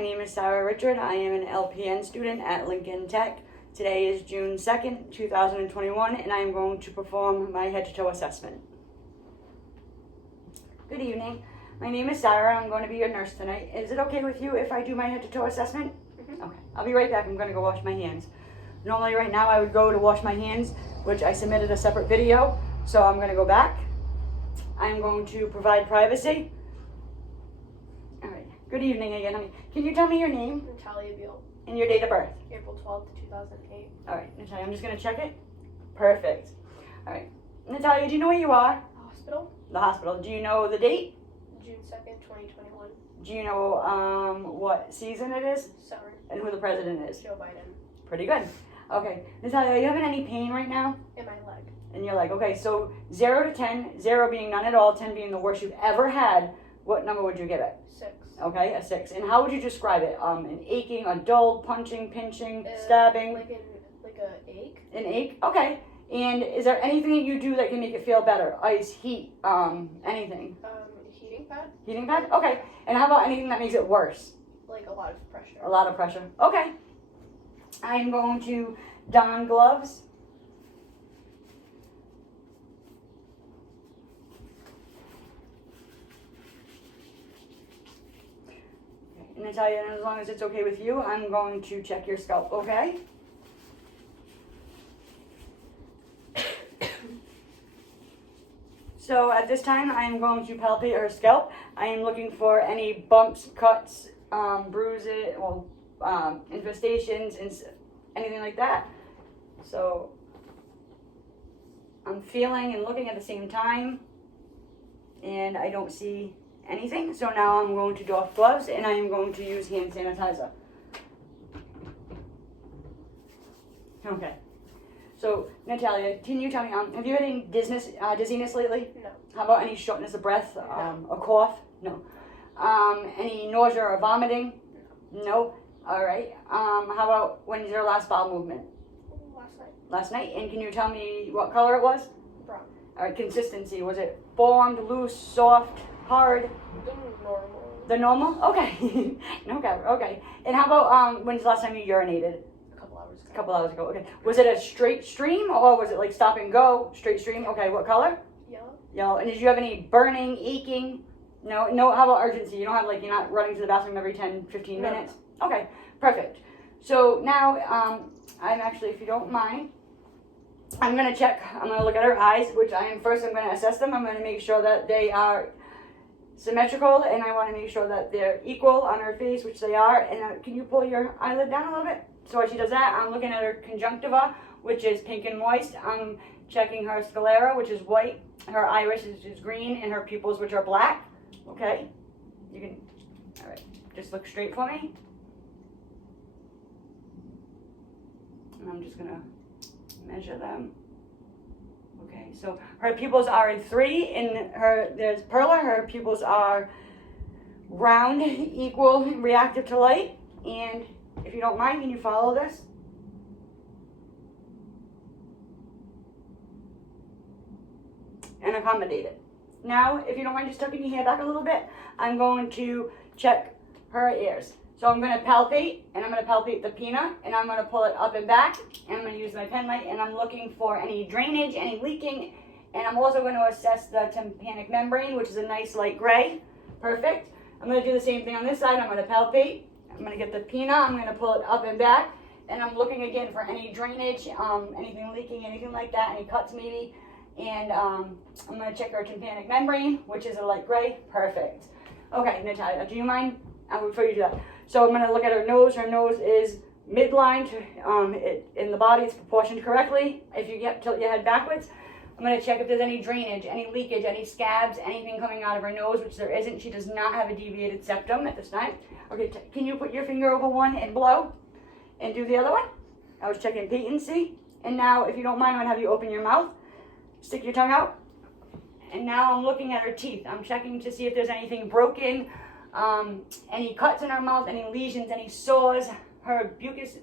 My name is Sarah Richard. I am an LPN student at Lincoln Tech. Today is June 2nd, 2021, and I am going to perform my head-to-toe assessment. Good evening. My name is Sarah. I'm going to be your nurse tonight. Is it okay with you if I do my head-to-toe assessment? Mm-hmm. Okay. I'll be right back. I'm going to go wash my hands. Normally right now I would go to wash my hands, which I submitted a separate video, so I'm going to go back. I'm going to provide privacy. All right. Good evening again, honey. Can you tell me your name Natalia Beal, and your date of birth? April 12th, 2008. All right, Natalia, I'm just going to check it. Perfect. All right. Natalia, do you know where you are? Hospital, The hospital. Do you know the date? June 2nd, 2021. Do you know what season it is Summer, and who the president is? Joe Biden. Pretty good. Okay. Natalia, are you having any pain right now? In my leg. And you're like, okay, so 0 to 10, 0 being none at all, 10 being the worst you've ever had, what number would you give it? 6. Okay, a 6. And how would you describe it? An aching, a dull, punching, pinching, stabbing? Like a ache. An ache? Okay. And is there anything that you do that can make it feel better? Ice, heat, anything? Heating pad. Heating pad? Okay. And how about anything that makes it worse? Like a lot of pressure. A lot of pressure. Okay. I'm going to don gloves. And Natalia, as long as it's okay with you, I'm going to check your scalp, okay? So at this time, I am going to palpate her scalp. I am looking for any bumps, cuts, bruises, infestations, and anything like that. So I'm feeling and looking at the same time, and I don't see anything. So now I'm going to doff gloves, and I am going to use hand sanitizer. Okay. So, Natalia, can you tell me, have you had any dizziness lately? No. How about any shortness of breath, a cough? No. Any nausea or vomiting? No. All right. How about when's your last bowel movement? Last night. Last night. And can you tell me what color it was? Brown. All right. Consistency. Was it formed, loose, soft, hard? The normal. The normal? Okay. Okay. And how about when's the last time you urinated? A couple hours ago. A couple hours ago. Okay. Was it a straight stream or was it like stop and go? Straight stream. Okay. What color? Yellow. Yellow. And did you have any burning, aching? No. How about urgency? You don't have you're not running to the bathroom every 10, 15 No. minutes? Okay. Perfect. So now I'm actually, if you don't mind, I'm going to check. I'm going to look at her eyes, which I'm going to assess them. I'm going to make sure that they are symmetrical, and I want to make sure that they're equal on her face, which they are. And can you pull your eyelid down a little bit? So as she does that, I'm looking at her conjunctiva, which is pink and moist. I'm checking her sclera, which is white. Her iris is green, and her pupils, which are black. Okay? You can, all right, just look straight for me. And I'm just going to measure them. Okay, so her pupils are a 3, and there's Perla. Her pupils are round, equal, reactive to light. And if you don't mind, can you follow this? And accommodate it. Now, if you don't mind just tucking your hair back a little bit, I'm going to check her ears. So I'm going to palpate, and I'm going to palpate the pinna, and I'm going to pull it up and back, and I'm going to use my pen light, and I'm looking for any drainage, any leaking, and I'm also going to assess the tympanic membrane, which is a nice light gray. Perfect. I'm going to do the same thing on this side. I'm going to palpate. I'm going to get the pinna. I'm going to pull it up and back, and I'm looking again for any drainage, anything leaking, anything like that, any cuts maybe, and I'm going to check our tympanic membrane, which is a light gray. Perfect. Okay, Natalia, do you mind? Before you do that. So I'm going to look at her nose. Her nose is midline in the body. It's proportioned correctly. If you tilt your head backwards, I'm going to check if there's any drainage, any leakage, any scabs, anything coming out of her nose, which there isn't. She does not have a deviated septum at this time. Okay, can you put your finger over one and blow and do the other one? I was checking patency. And now, if you don't mind, I'm going to have you open your mouth. Stick your tongue out. And now I'm looking at her teeth. I'm checking to see if there's anything broken, any cuts in her mouth, any lesions, any sores, her buccal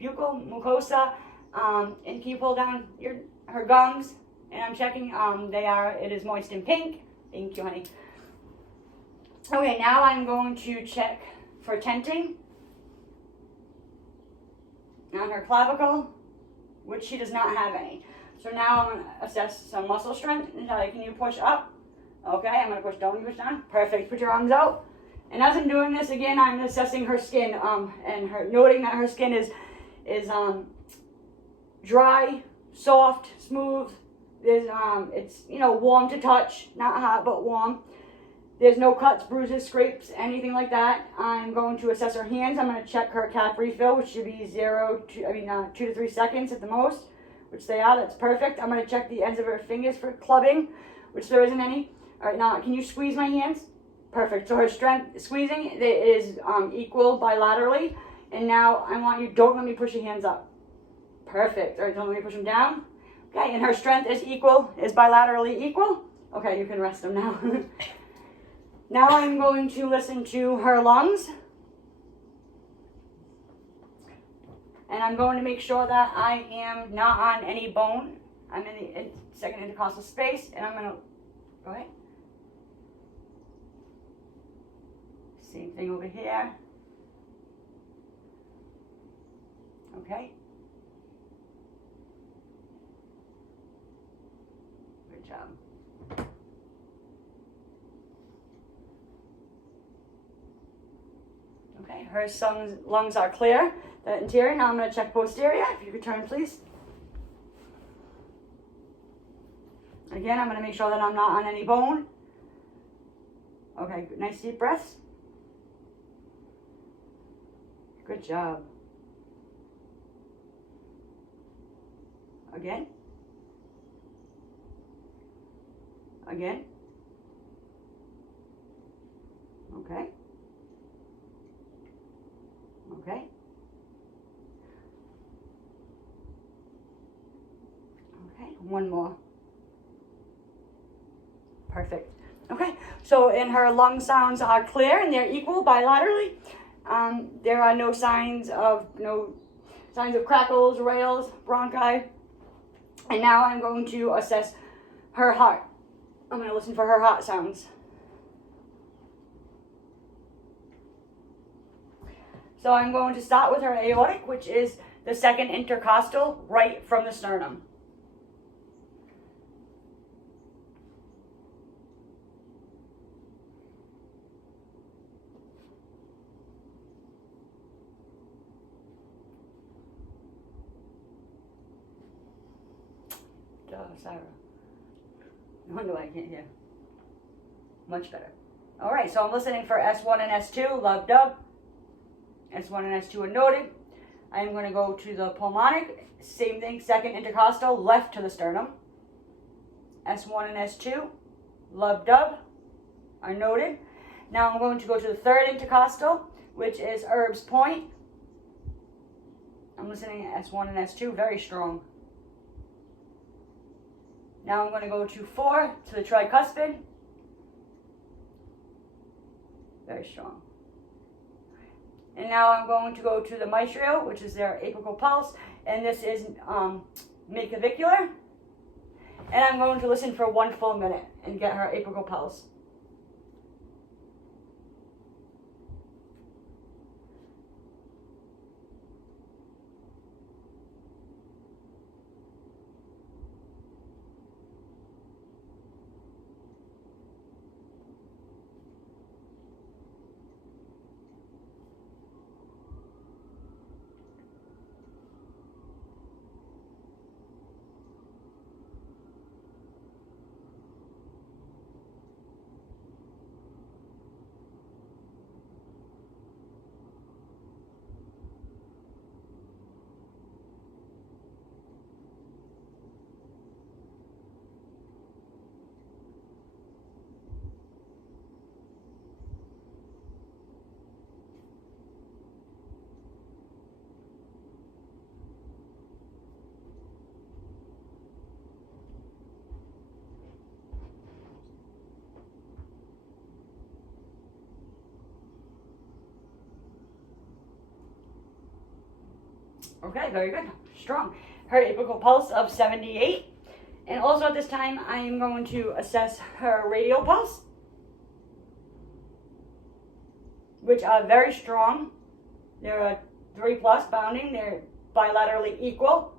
mucosa, and can you pull down her gums? And I'm checking, it is moist and pink. Thank you, honey. Okay, now I'm going to check for tenting on her clavicle, which she does not have any. So now I'm going to assess some muscle strength. Natalia, can you push up? Okay, I'm going to push down, push down. Perfect. Put your arms out. And as I'm doing this, again, I'm assessing her skin, and noting that her skin is dry, soft, smooth. It's warm to touch, not hot but warm. There's no cuts, bruises, scrapes, anything like that. I'm going to assess her hands. I'm going to check her cap refill, which should be 2 to 3 seconds at the most, which they are. That's perfect. I'm going to check the ends of her fingers for clubbing, which there isn't any. All right, now can you squeeze my hands? Perfect. So her strength squeezing is equal bilaterally. And now I want you, don't let me push your hands up. Perfect. All right, don't let me push them down. Okay, and her strength is bilaterally equal. Okay, you can rest them now. Now I'm going to listen to her lungs. And I'm going to make sure that I am not on any bone. I'm in the second intercostal space, and I'm going to, go ahead. Same thing over here. Okay. Good job. Okay, her lungs are clear. The interior. Now I'm going to check posterior. If you could turn, please. Again, I'm going to make sure that I'm not on any bone. Okay, nice deep breaths. Good job. Again. Again. Okay. Okay. Okay, one more. Perfect. Okay, so and her lung sounds are clear and they're equal bilaterally. There are no signs of crackles, rales, bronchi. And now I'm going to assess her heart. I'm going to listen for her heart sounds. So I'm going to start with her aortic, which is the second intercostal right from the sternum. Sarah. No wonder why I can't hear. Much better. All right, so I'm listening for S1 and S2, love dub. S1 and S2 are noted. I am going to go to the pulmonic. Same thing, second intercostal, left to the sternum. S1 and S2, lub dub, are noted. Now I'm going to go to the third intercostal, which is Erb's point. I'm listening at S1 and S2, very strong. Now I'm going to go to 4, to the tricuspid. Very strong. And now I'm going to go to the mitral, which is their apical pulse. And this is midclavicular. And I'm going to listen for 1 full minute and get her apical pulse. Okay, very good. Strong. Her apical pulse of 78. And also at this time, I am going to assess her radial pulse, which which are very strong. They're a 3+ bounding. They're bilaterally equal.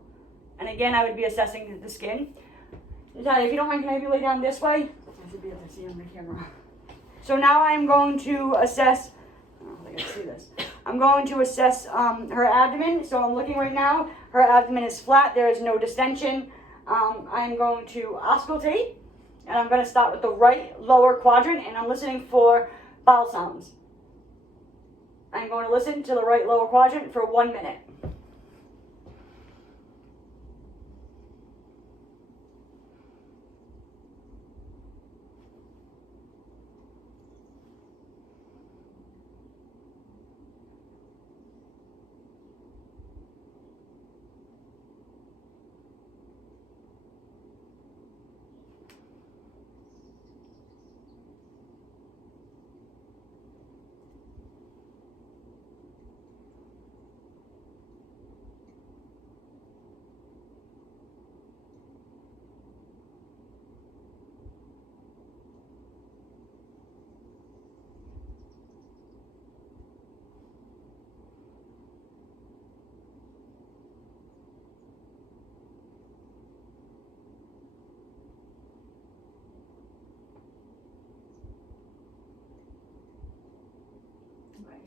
And again, I would be assessing the skin. Natalia, if you don't mind, can I have you lay down this way? I should be able to see on the camera. So now I'm going to assess, I don't think I can see this. I'm going to assess her abdomen. So I'm looking right now. Her abdomen is flat. There is no distension. I'm going to auscultate. And I'm going to start with the right lower quadrant. And I'm listening for bowel sounds. I'm going to listen to the right lower quadrant for 1 minute.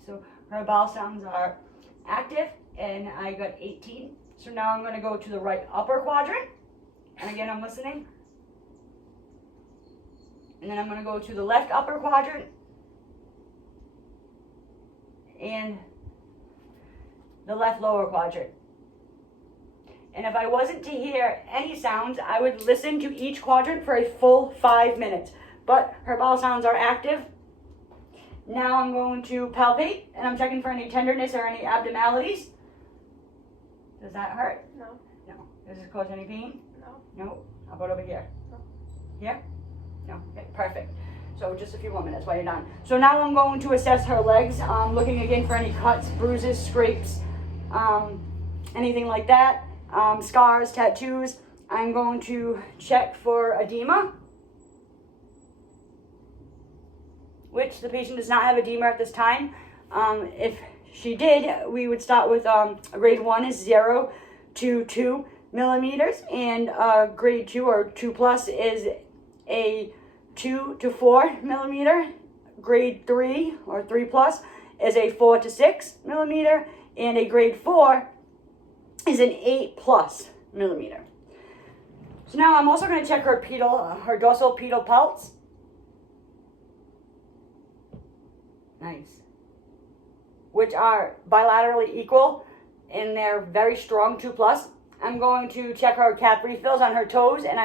So her bowel sounds are active, and I got 18. So now I'm going to go to the right upper quadrant, and again I'm listening. And then I'm going to go to the left upper quadrant, and the left lower quadrant. And if I wasn't to hear any sounds, I would listen to each quadrant for a full 5 minutes. But her bowel sounds are active. Now I'm going to palpate, and I'm checking for any tenderness or any abnormalities. Does that hurt? No. No. Does this cause any pain? No. No. How about over here? No. Here? No. Okay, perfect. So just a few more minutes while you're done. So now I'm going to assess her legs, looking again for any cuts, bruises, scrapes, anything like that, scars, tattoos. I'm going to check for edema, which the patient does not have edema at this time. If she did, we would start with a grade 1 is 0 to 2 millimeters, and grade 2 or 2+ is a 2 to 4 millimeter. Grade 3 or 3+ is a 4 to 6 millimeter, and a grade 4 is an 8+ millimeter. So now I'm also going to check her her dorsal pedal pulse. Nice. Which are bilaterally equal, and they're very strong, 2+. I'm going to check her cap refills on her toes, and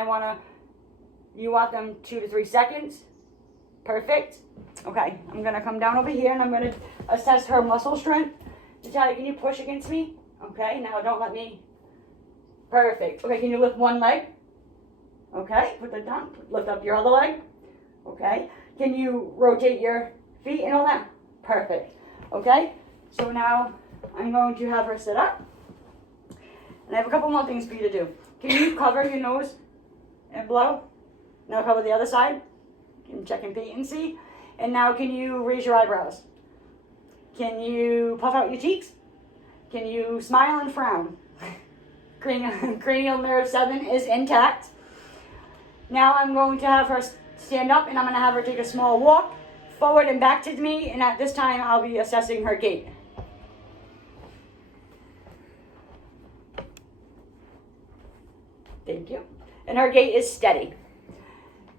you want them 2 to 3 seconds. Perfect. Okay, I'm going to come down over here, and I'm going to assess her muscle strength. Natalia, can you push against me? Okay, now don't let me. Perfect. Okay, can you lift one leg? Okay, put that down. Lift up your other leg. Okay. Can you rotate your feet and all that? Perfect. Okay, so now I'm going to have her sit up. And I have a couple more things for you to do. Can you cover your nose and blow? Now cover the other side. Can check and patency. And now can you raise your eyebrows? Can you puff out your cheeks? Can you smile and frown? Cranial nerve 7 is intact. Now I'm going to have her stand up, and I'm going to have her take a small walk forward and back to me, and at this time I'll be assessing her gait. Thank you. And her gait is steady.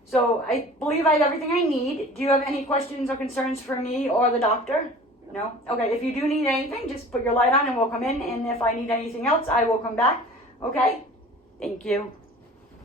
So I believe I have everything I need. Do you have any questions or concerns for me or the doctor? No? Okay, if you do need anything, just put your light on and we'll come in, and if I need anything else, I will come back. Okay? Thank you.